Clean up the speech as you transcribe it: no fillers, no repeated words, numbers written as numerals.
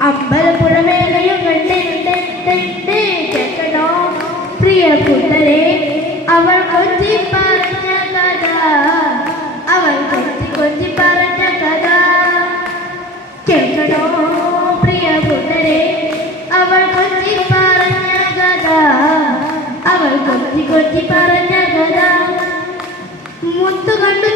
അമ്പലപ്പുഴമേളയും കേൾക്കണോ പ്രിയ കൂട്ടരെ അവൾ കൊഞ്ചി പറഞ്ഞ കഥ അവൾ കൊഞ്ചി പറഞ്ഞ കഥ കേൾക്കണോ പ്രിയ കൂട്ടരെ അവൾ കൊഞ്ചി പറഞ്ഞ കഥ അവൾ കൊഞ്ചി പറഞ്ഞ കഥ മുത്തു കണ്ടു